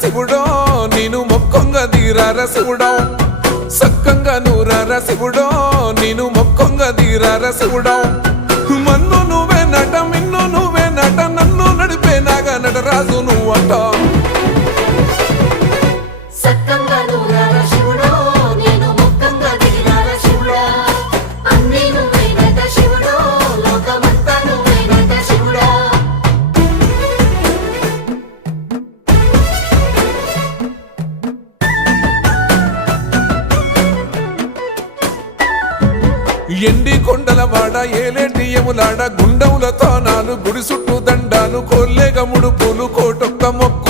శివుడో నేను మొక్కంగా తీరార శివుడో సక్కంగా నూరార శివుడో నేను మొక్కంగా తీరార శివుడో మన్ను నువ్వే నట మిన్ను నువ్వే నట నన్ను నడిపే నాగా నటరాజు నువ్వంట ఎండి కొండల వాడ ఏలేటి యములాడ గుండముల తానాలు గుడి చుట్టూ దండాలు కోళ్ళ